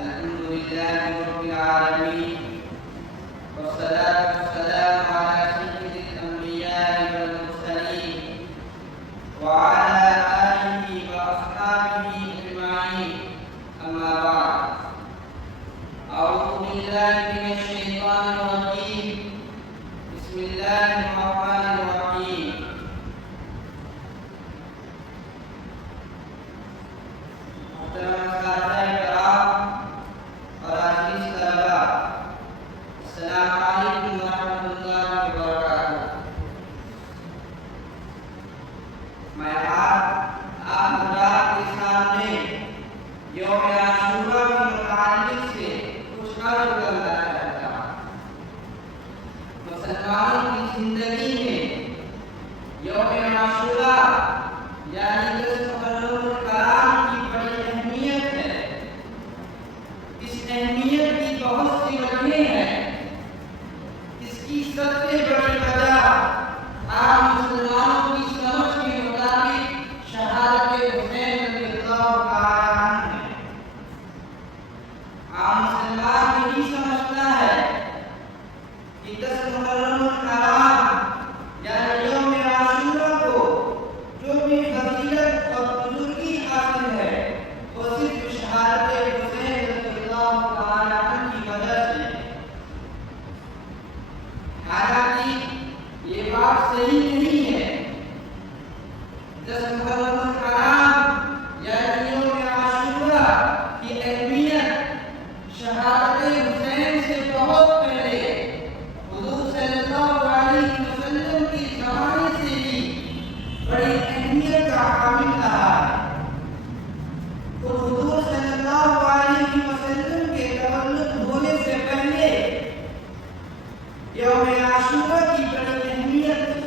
الحمد لله رب العالمين، والصلاة والسلام على سيد الأنبياء والمرسلين وعلى آله وأصحابه أجمعين. أما بعد، أعوذ بالله من الشيطان الرجيم. بسم الله الرحمن الرحيم. میں آج آپ حضرات کے سامنے یوم عاشورہ کے متعلق سے کچھ عرض کرنا چاہتا ہوں۔ مسلمانوں کی زندگی میں یوم عاشورہ یعنی 10 محرم الکرام کی بڑی اہمیت ہے۔ اس اہمیت کی بہت سی وجہیں ہیں۔ اس کی سب سے بڑی وجہ عام مسلمانوں کی سمجھ کے مطابق شہادت حسین رضی اللہ تعالیٰ عنہ ہے۔ عام مسلمان یہی سمجھتا ہے کہ 10 محرم الحرام یعنی یوم عاشورہ کو جو بھی فضیلت اور بزرگی حاصل ہے وہ صرف شہادت حسین رضی اللہ تعالیٰ عنہ کی وجہ سے ہے۔ حالانکہ یہ بات صحیح نہیں ہے۔ 10 محرم الحرام یعنی یوم عاشورہ کی اہمیت شہادت حسین سے بہت پہلے حضور صلی اللہ علیہ وسلم کے زمانے سے بھی بڑی اہمیت کا حامل رہا ہے۔ اور حضور صلی اللہ علیہ وسلم کے تولد ہونے سے پہلے یوم عاشورہ کی بڑی اہمیت تھی۔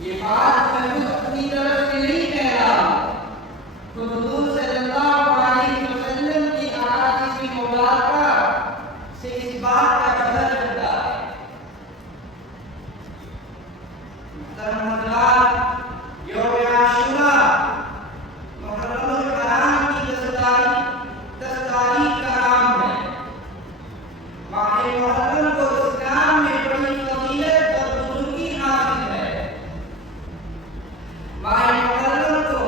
یہ بات میں خود اپنی طرف سے نہیں کہہ رہا ہوں، تو حضور صلی اللہ علیہ وسلم کی احادیث مبارکہ سے اس بات کا پتہ چلتا ہے۔ محترم حضرات، یوم عاشورہ محرم الحرام کی 10 تاریخ کا نام ہے۔ ماہ محرم کو اسلام میں بڑی فضیلت اور بزرگی حاصل ہے۔ ماہ محرم کو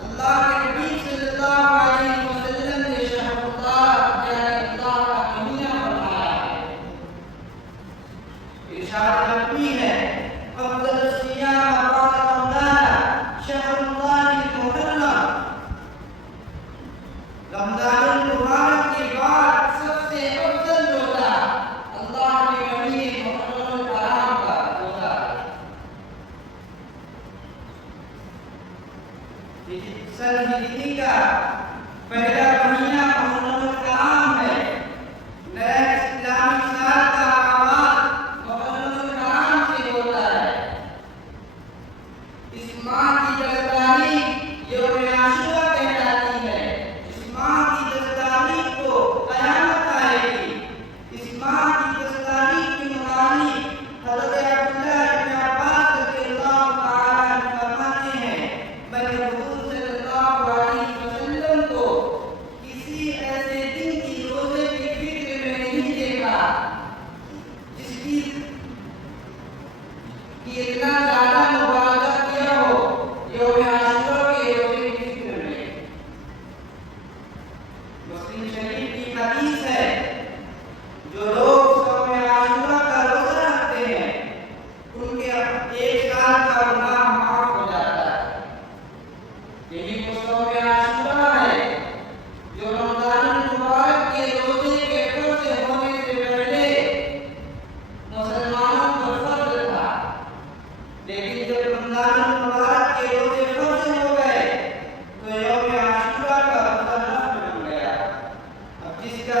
اللہ کے نبی صلی اللہ علیہ وسلم نے شہر اللہ یعنی اللہ کا مہینہ بنایا ہے۔ ارشاد نبی ہے افضل الصیام بعد رمضان شہر اللہ المحرم۔ رمضان المبارک کے بعد سب سے افضل روزہ اللہ کے مہینے محرم الحرام کا روزہ ہے۔ سن ہجری کا پہلا مہینہ محرم الحرام ہے۔ نئے اسلامی سال کا آغاز محرم الحرام سے ہوتا ہے۔ اس ماہ کی 10 تاریخ یوم عاشورہ کہلاتی ہے۔ اس ماہ کی 10 تاریخ کو قیامت آئے گی۔ اس ماہ کی 10 تاریخ کے متعلق حضرت عبداللہ بن عباس رضی اللہ تعالیٰ عنہ فرماتے ہیں میں نے حضور صلی اللہ علیہ وسلم کو کسی ایسے دن کی روزے کی فکر میں نہیں دیکھا جس کی اتنا زیادہ مبالغہ کیا ہو یوم عاشورہ کے روزے کی فکر میں۔ مسلم شریف کی حدیث ہے جو لوگ یوم عاشورہ کا روزہ رکھتے ہیں ان کے 1 سال کا گناہ معاف ہو جاتا ہے۔ یہی وہ یوم عاشورہ ہے جو رمضان المبارک کے روزے کے فرض ہونے سے پہلے مسلمانوں پر فرض تھا، لیکن جب رمضان المبارک کے روزے فرض ہو گئے تو یوم عاشورہ کا روزہ نفل بن گیا۔ اب جس کا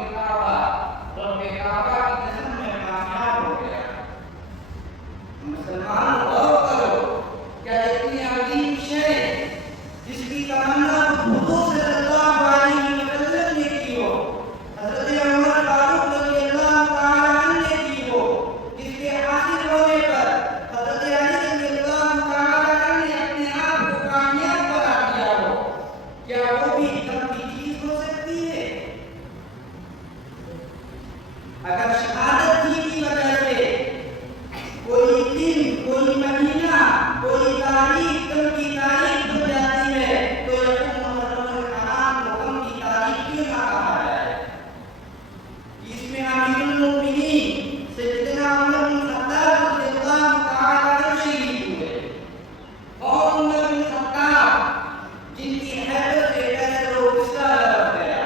رب کعبہ کی قسم میں کامیاب ہو گیا۔ مسلمان غور کرو، کیا اتنی عظیم شے جس کی تمنا حضور صلی اللہ علیہ وسلم نے کی ہو، حضرت عمر فاروق رضی اللہ تعالیٰ عنہ نے کی ہو، جس کے حاصل ہونے پر حضرت علی رضی اللہ تعالیٰ عنہ نے اپنے آپ کو کامیاب بنا دیا ہو، کیا وہ بھی کم کی چیز ہو سکتی ہے؟ اگر شہادت ہی کی وجہ سے کوئی دن، کوئی مہینہ، کوئی تاریخ کم کی تاریخ ہو جاتی ہے تو یقین محرم الحرام کو کم کی تاریخ کیوں نہ کہا جائے؟ اس میں امیر المؤمنین سیدنا عمر بن خطاب رضی اللہ تعالیٰ عنہ شہید ہوئے، اور عمر بن خطاب جن کی حیبت سے قہر و غصہ لرز گیا۔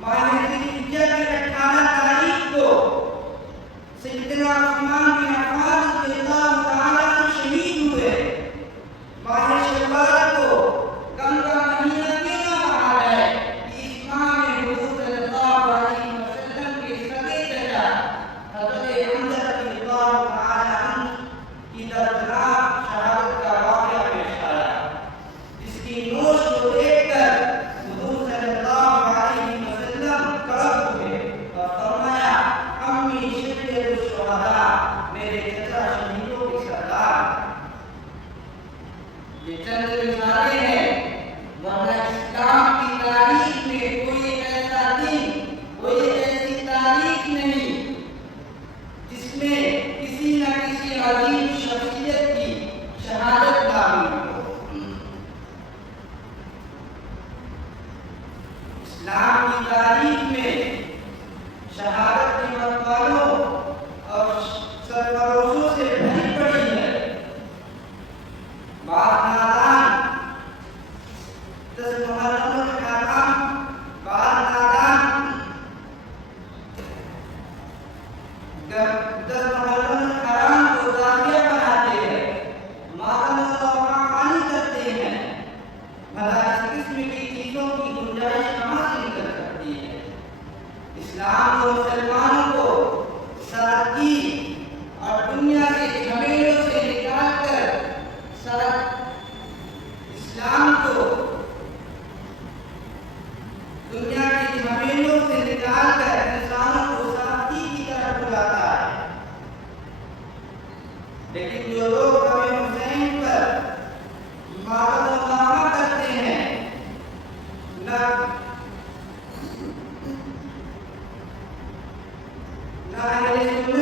ماہ ذی الحجہ کی 18 تاریخ کو سیدنا عثمان بن عفان رضی اللہ تعالیٰ عنہ شہید ہوئے۔ ماہ شوال کو غم کا مہینہ کیوں نہ کہا جائے کہ اس ماہ میں حضور صلی اللہ علیہ وسلم کے سگے چچا حضرت حمزہ رضی اللہ تعالیٰ عنہ کی دردناک شہادت کا واقعہ پیش آیا، جس کی نوش کو دیکھ کر حضور صلی اللہ علیہ وسلم کڑپ ہوئے اور فرمایا، امی شہید الشہداء، میرے چچا شہیدوں کی سردار۔ یہ چند مثالیں ہیں، ورنہ اسلام کی تاریخ میں کوئی ایسا دن، کوئی ایسی تاریخ نہیں جس میں کسی نہ کسی عظیم شخصیت کی شہادت داخل ہو۔ اسلام کی تاریخ میں شہادت کے متوالوں اور سرفروشوں سے بھری پڑی ہے۔ بعض نادان 10 محرم الحرام، بعض نادان 10 محرم الحرام کو ضاحیہ بناتے ہیں، ماتم الطوفان کرتے ہیں۔ بھلا اس قسم کی چیزوں کی گنجائش کہاں سے نکل سکتی ہے؟ اسلام کو مسلمانوں کو سادگی اور دنیا کے جھمیلوں سے نکال کر اسلام کو دنیا کے جھمیلوں سے نکال کر انسانوں کو سادگی کی طرف بلاتا ہے۔ لیکن جو لوگ غم حسین پر ماتم و غامہ کرتے ہیں، نہ اہل سنت